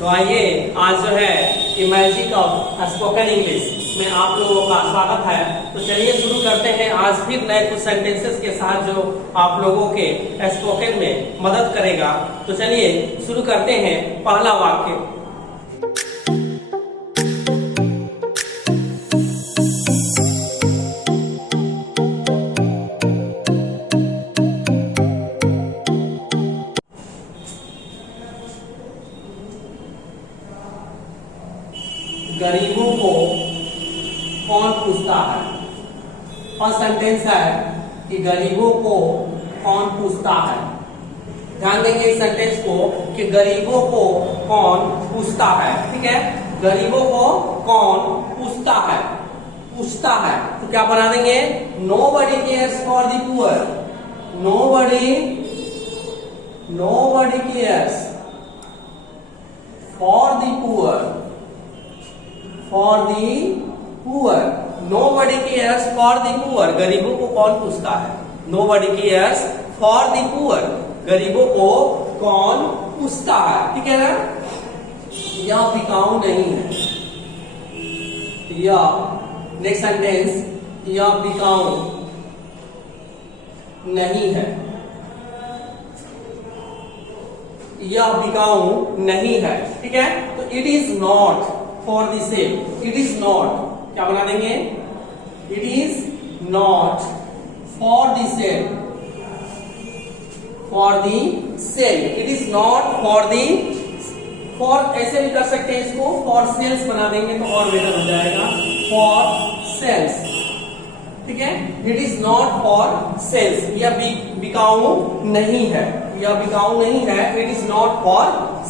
तो आइए आज जो है कि मैजिक ऑफ स्पोकन इंग्लिश में आप लोगों का स्वागत है। तो चलिए शुरू करते हैं आज फिर नए कुछ सेंटेंसेस के साथ जो आप लोगों के स्पोकन में मदद करेगा। तो चलिए शुरू करते हैं। पहला वाक्य, गरीबों को कौन पूछता है। फर्स्ट सेंटेंस है कि गरीबों को कौन पूछता है। ध्यान देंगे इस सेंटेंस को कि गरीबों को कौन पूछता है। ठीक है, गरीबों को कौन पूछता है। पूछता है तो क्या बना देंगे, nobody cares for the poor. Nobody cares for the poor. For the poor, nobody cares for the poor. गरीबों को कौन पूछता है। Nobody cares for the poor. गरीबों को कौन पूछता है। ठीक है ना, यह बिकाऊ नहीं है। यह नेक्स्ट सेंटेंस, यह बिकाऊ नहीं है। यह बिकाऊ नहीं है। ठीक है, तो it is not for the sale. It is not, क्या बना देंगे, it is not for the sale. For the sale, it is not for the, for ऐसे भी कर सकते हैं इसको, फॉर सेल्स बना देंगे तो और बेटर हो जाएगा। फॉर सेल्स, ठीक है, it is not for sales. यह बिकाऊ नहीं है। यह बिकाऊ नहीं है, it is not for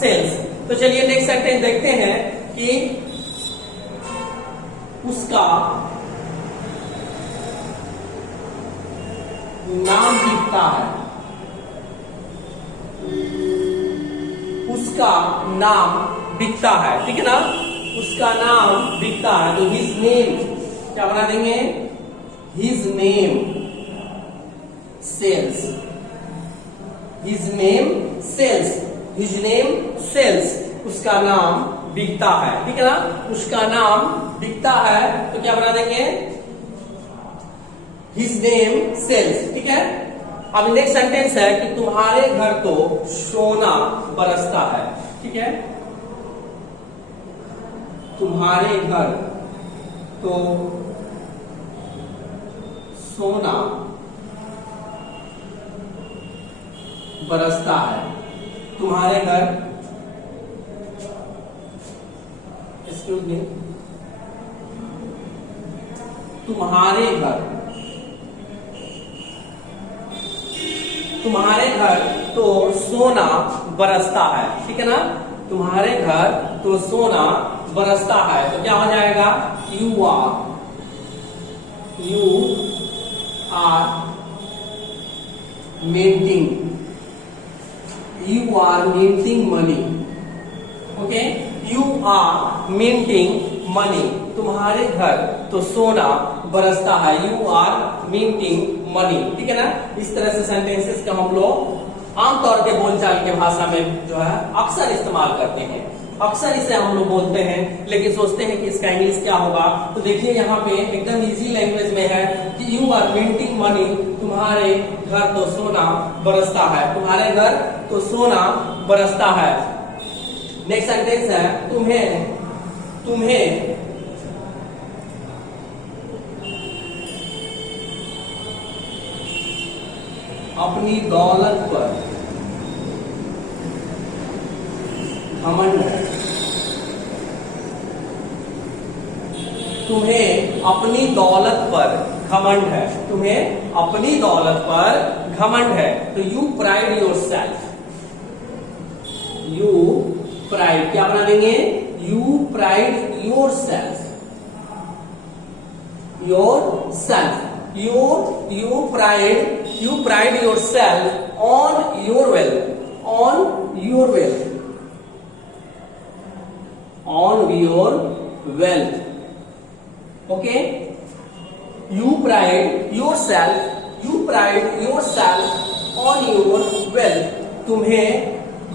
sales. तो चलिए नेक्स्ट सेंटेंस देखते हैं कि उसका नाम बिकता है। उसका नाम बिकता है। ठीक है ना, उसका नाम बिकता है तो हिज नेम, क्या बना देंगे, his name sales. His name sales. His name sales, उसका नाम बिकता है। ठीक है ना, उसका नाम बिकता है तो क्या बना देंगे, हिज नेम सेल्स। ठीक है, अब नेक्स्ट सेंटेंस है कि तुम्हारे घर तो सोना बरसता है। ठीक है, तुम्हारे घर तो सोना बरसता है। तुम्हारे घर, एक्सक्यूज मी, तुम्हारे घर, तुम्हारे घर तो सोना बरसता है। ठीक है ना, तुम्हारे घर तो सोना बरसता है तो क्या हो जाएगा, you are minting, you are minting money. Okay, you are minting money. तुम्हारे घर तो सोना बरसता है, यू आर मिंटिंग मनी। ठीक है ना, इस तरह से सेंटेंसेस का हम लोग आमतौर के बोलचाल के भाषा में जो है अक्सर इस्तेमाल करते हैं। अक्सर इसे हम लोग बोलते हैं, लेकिन सोचते हैं कि इसका इंग्लिश क्या होगा। तो देखिए यहाँ पे एकदम इजी लैंग्वेज में है कि यू आर मिंटिंग मनी। तुम्हारे घर तो सोना बरसता है। तुम्हारे घर तो सोना बरसता है। नेक्स्ट सेंटेंस है, तुम्हें अपनी दौलत पर घमंड है। तुम्हें अपनी दौलत पर घमंड है। तुम्हें अपनी दौलत पर घमंड है तो you pride your self. You pride, क्या बना देंगे, you pride your self. Your self, you pride yourself on your wealth, on your wealth, on your wealth. Okay, you pride yourself on your wealth. तुम्हें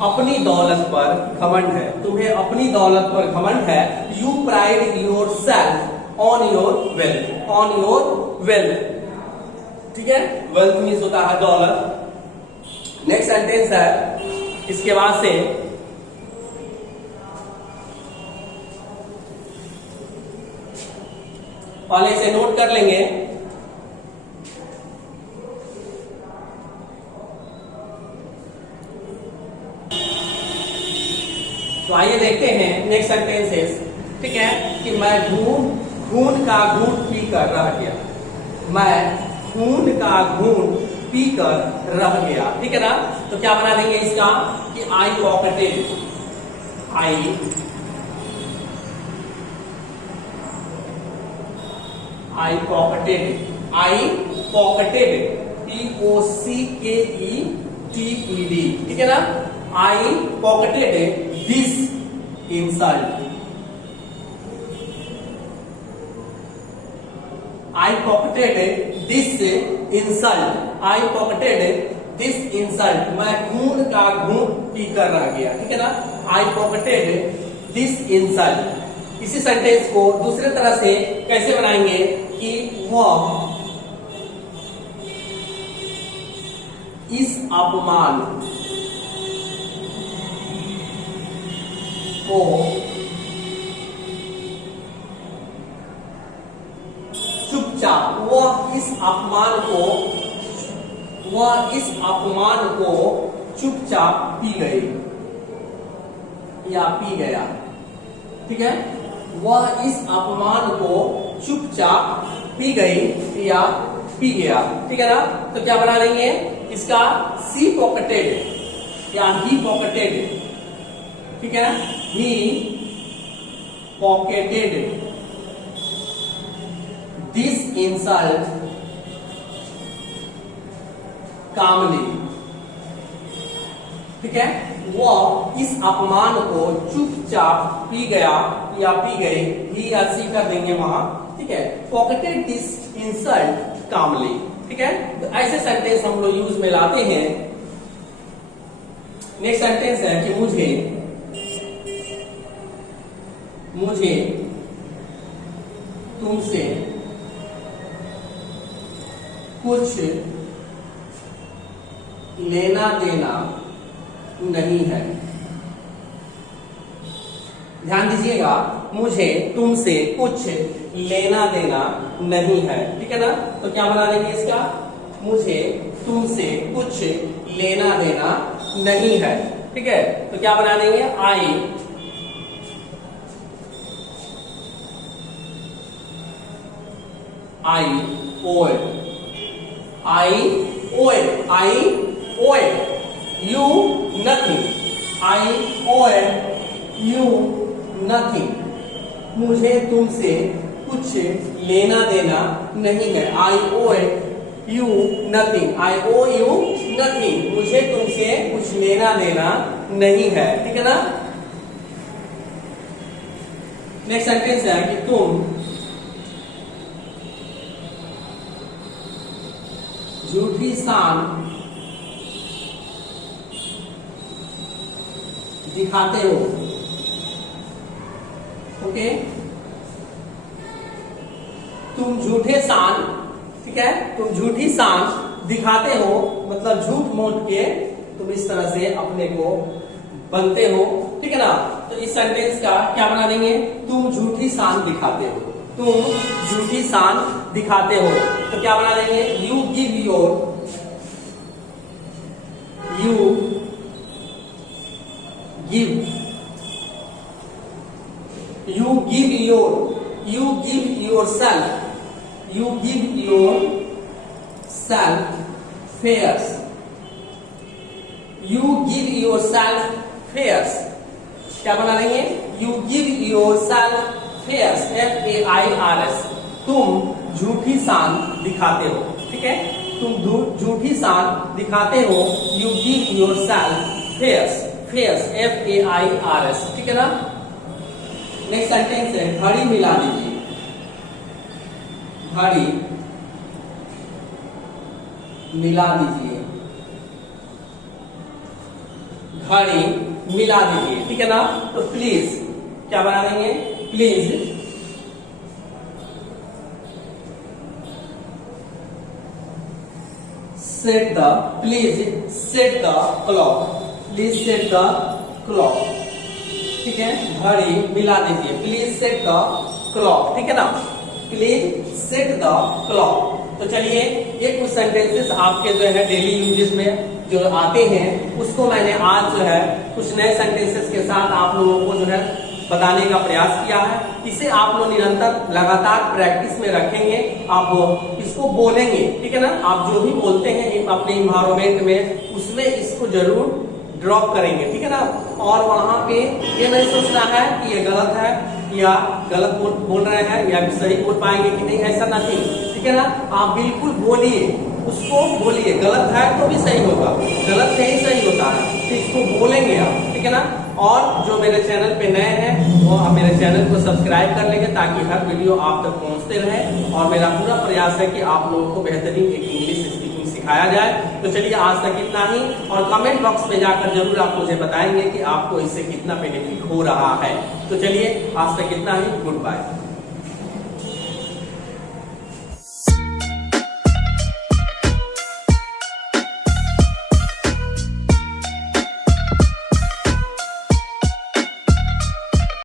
अपनी दौलत पर घमंड है, तुम्हें अपनी दौलत पर घमंड है। You pride your self on your wealth, on your wealth. ठीक है, वेल्थ मीन्स होता है दौलत। नेक्स्ट सेंटेंस है इसके बाद से, पहले इसे नोट कर लेंगे। तो आइए देखते हैं नेक्स्ट सेंटेंसेस। ठीक है, कि मैं खून का घूंट पीकर रह गया, मैं खून का घूंट पीकर रह गया। ठीक है ना, तो क्या बना देंगे इसका कि I pocketed, I pocketed, I pocketed, POCKETED। ठीक है ना, I pocketed this insult, I pocketed this insult, I pocketed this insult, मैं खून का घूंट पीकर रह गया। ठीक है ना, I pocketed this insult। इसी सेंटेंस को दूसरे तरह से कैसे बनाएंगे कि वह इस अपमान को चुपचाप, वह इस अपमान को चुपचाप पी गई या पी गया। ठीक है, वह इस अपमान को चुपचाप पी गई या पी गया। ठीक है ना, तो क्या बना देंगे इसका सी पॉकेटेड या ही पॉकेटेड। ठीक है ना, ही पॉकेटेड दिस इंसल्ट कामली। ठीक है, वह इस अपमान को चुपचाप पी गया या पी गई, ही या सी कर देंगे वहां। ठीक है, पॉकेटेड दिस इंसल्ट कामली। ठीक है, तो ऐसे सेंटेंस हम लोग यूज में लाते हैं। नेक्स्ट सेंटेंस है कि मुझे तुमसे कुछ लेना देना नहीं है। ध्यान दीजिएगा, मुझे तुमसे कुछ लेना देना नहीं है। ठीक है ना, तो क्या बना देंगे इसका, मुझे तुमसे कुछ लेना देना नहीं है। ठीक है, तो क्या बना देंगे I owe you nothing, I owe you nothing। मुझे तुमसे कुछ लेना देना नहीं है। I owe you nothing, I owe you nothing। मुझे तुमसे कुछ लेना देना नहीं है। ठीक है ना, नेक्स्ट सेंटेंस है कि तुम झूठी शान दिखाते हो। ओके, तुम झूठे शान, ठीक है, तुम झूठी शान दिखाते हो, मतलब झूठ मूठ के तुम इस तरह से अपने को बनते हो। ठीक है ना, तो इस सेंटेंस का क्या बना देंगे, तुम झूठी शान दिखाते हो, तुम झूठी शान दिखाते हो। तो क्या बना देंगे, you give your self fares, you give yourself fares। क्या बना देंगे, you give yourself fares, FAIRS। तुम झूठी शान दिखाते हो। ठीक है, तुम झूठी शान दिखाते हो, you give yourself fares, FAIRS। ठीक है ना, नेक्स्ट सेंटेंस है घड़ी मिला दीजिए, घड़ी मिला दीजिए, घड़ी मिला दीजिए, ठीक है ना। तो प्लीज क्या बना देंगे, please set the clock, please set the clock, ठीक है। घड़ी मिला दीजिए, प्लीज सेट द क्लॉक, ठीक है ना, प्लीज सेट द क्लॉक। तो चलिए ये कुछ सेंटेंसेस आपके जो है डेली यूजेस में जो आते हैं उसको मैंने आज जो है कुछ नए सेंटेंसेस के साथ आप लोगों को जो है बताने का प्रयास किया है। इसे आप लोग निरंतर लगातार प्रैक्टिस में रखेंगे, आप इसको बोलेंगे, ठीक है ना। आप जो भी बोलते हैं अपने इन्वायरमेंट में उसमें इसको जरूर ड्रॉप करेंगे, ठीक है ना। और वहां पे ये नहीं सोचना है कि ये गलत है या गलत बोल रहे हैं या सही बोल पाएंगे कि नहीं, ऐसा नहीं, ठीक है ना। आप बिल्कुल बोलिए, उसको बोलिए, गलत है तो भी सही होगा, गलत से ही सही होता है, तो इसको बोलेंगे आप, ठीक है ना। और जो मेरे चैनल पे नए हैं वो आप मेरे चैनल को सब्सक्राइब कर लेंगे ताकि हर वीडियो आप तक पहुंचते रहे। और मेरा पूरा प्रयास है कि आप लोगों को बेहतरीन एक इंग्लिश स्पीकिंग सिखाया जाए। तो चलिए आज तक इतना ही, और कमेंट बॉक्स में जाकर जरूर आप मुझे बताएंगे कि आपको इससे कितना बेनिफिट हो रहा है। तो चलिए आज तक इतना ही, गुड बाय।